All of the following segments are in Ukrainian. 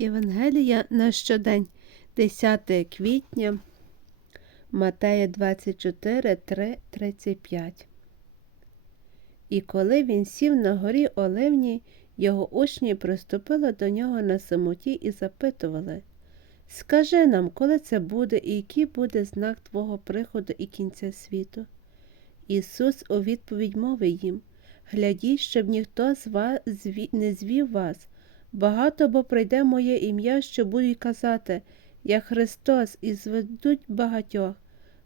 Євангелія на щодень, 10 квітня, Матея 24, 3, 35. І коли він сів на горі Оливній, його учні приступили до нього на самоті і запитували Скажи нам, коли це буде і який буде знак Твого приходу і кінця світу? Ісус у відповідь мовив їм Глядіть, щоб ніхто з вас не звів вас. Багато бо прийде моє ім'я, що будуть казати Я Христос, і зведуть багатьох.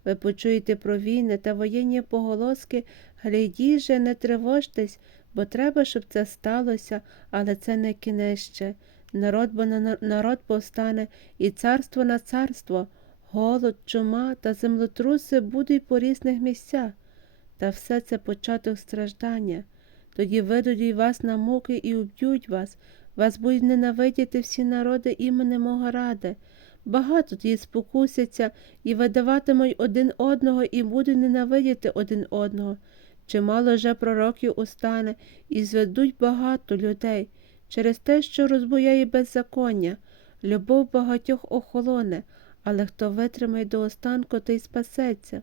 Ви почуєте про війни та воєнні поголоски, глядіть же, не тривожтесь, бо треба, щоб це сталося, але це не кінець ще. Народ бо на народ повстане, і царство на царство, голод, чума та землетруси будуть по різних місцях. Та все це початок страждання. Тоді видадуть вас на муки і уб'ють вас, вас будуть ненавидіти всі народи імені мого ради. Багато тоді спокусяться і видаватимуть один одного і будуть ненавидіти один одного. Чимало вже пророків устане і зведуть багато людей через те, що розбояє беззаконня, любов багатьох охолоне, але хто витримає до останку, той спасеться.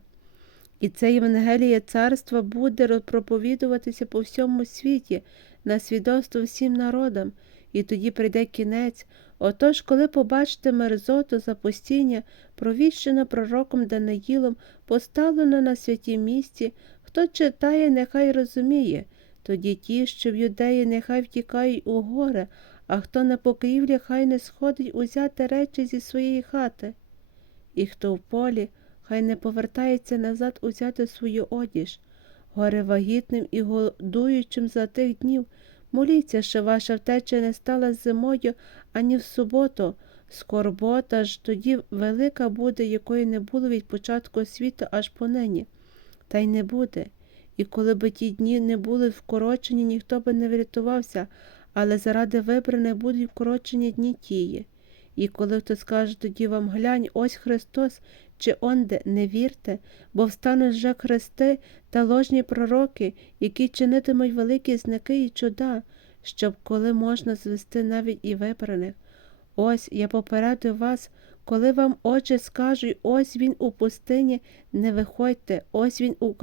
І це Євангеліє царства буде проповідуватися по всьому світі, на свідоцтво всім народам, і тоді прийде кінець. Отож, коли побачите мерзоту запустіння, провіщено пророком Даниїлом, поставлено на святім місці, хто читає, нехай розуміє. Тоді ті, що в юдеї, нехай втікають у горе, а хто на покрівлі, хай не сходить узяти речі зі своєї хати. І хто в полі, хай не повертається назад узяти свою одіж. Горе вагітним і годуючим за тих днів. Моліться, що ваша втеча не стала зимою ані в суботу. Скорбота ж тоді велика буде, якої не було від початку світу аж понині. Та й не буде. І коли би ті дні не були вкорочені, ніхто би не врятувався, але заради вибраних будуть вкорочені дні тії. І коли хто скаже тоді вам глянь, ось Христос, чи онде не вірте, бо встануть вже хрести та ложні пророки, які чинитимуть великі знаки і чуда, щоб коли можна звести навіть і вибраних. Ось я попередив вас, коли вам очі скажуть, ось він у пустині, не виходьте, ось він у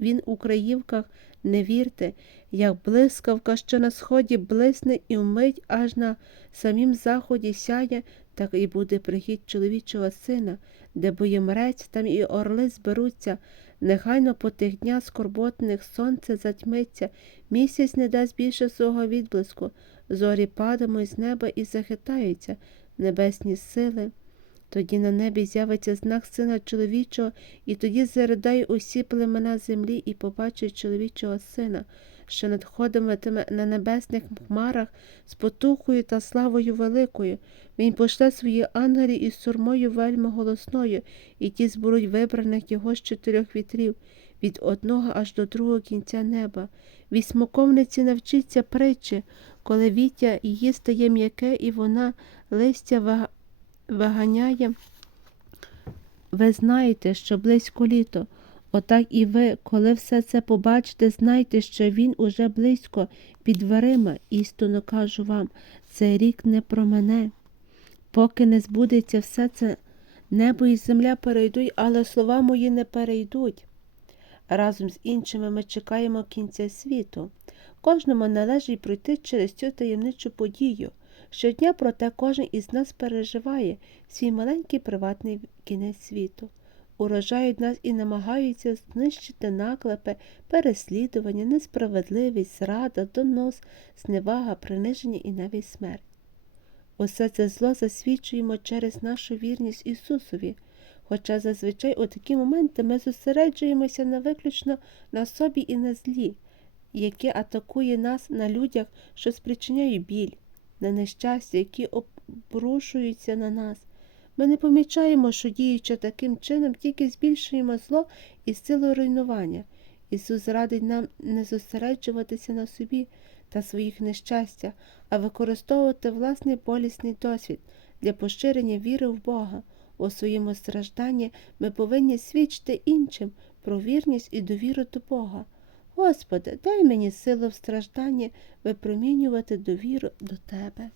він у краївках, не вірте, як блискавка, що на сході блисне і вмить аж на самім заході сяє, так і буде прихід чоловічого сина, де боємрець, там і орли зберуться. Нехайно по тих днях скорботних сонце затьмиться, місяць не дасть більше свого відблиску, зорі падають з неба і захитаються, небесні сили. Тоді на небі з'явиться знак сина чоловічого, і тоді заридай усі племена землі і побачать чоловічого сина, що надходитиме на небесних хмарах з потухою та славою великою. Він пошле свої ангелі із сурмою вельми голосною, і ті зберуть вибраних його з чотирьох вітрів, від одного аж до другого кінця неба. Від смоковниці навчиться притчі, коли віття її стає м'яке, і вона листя виганяє. Ви знаєте, що близько літо. Отак і ви, коли все це побачите, знайте, що він уже близько під дверима, істинно кажу вам, цей рік не про мене. Поки не збудеться все це, небо і земля перейдуть, але слова мої не перейдуть. Разом з іншими ми чекаємо кінця світу. Кожному належить пройти через цю таємничу подію. Щодня, проте, кожен із нас переживає свій маленький приватний кінець світу, урожають нас і намагаються знищити наклепи, переслідування, несправедливість, зрада, донос, зневага, приниження і навіть смерть. Усе це зло засвідчуємо через нашу вірність Ісусові, хоча зазвичай у такі моменти ми зосереджуємося на виключно на собі і на злі, яке атакує нас на людях, що спричиняють біль на нещастя, які обрушуються на нас. Ми не помічаємо, що діючи таким чином, тільки збільшуємо зло і силу руйнування. Ісус радить нам не зосереджуватися на собі та своїх нещастях, а використовувати власний болісний досвід для поширення віри в Бога. У своєму стражданні ми повинні свідчити іншим про вірність і довіру до Бога. Господи, дай мені силу в стражданні випромінювати довіру до Тебе.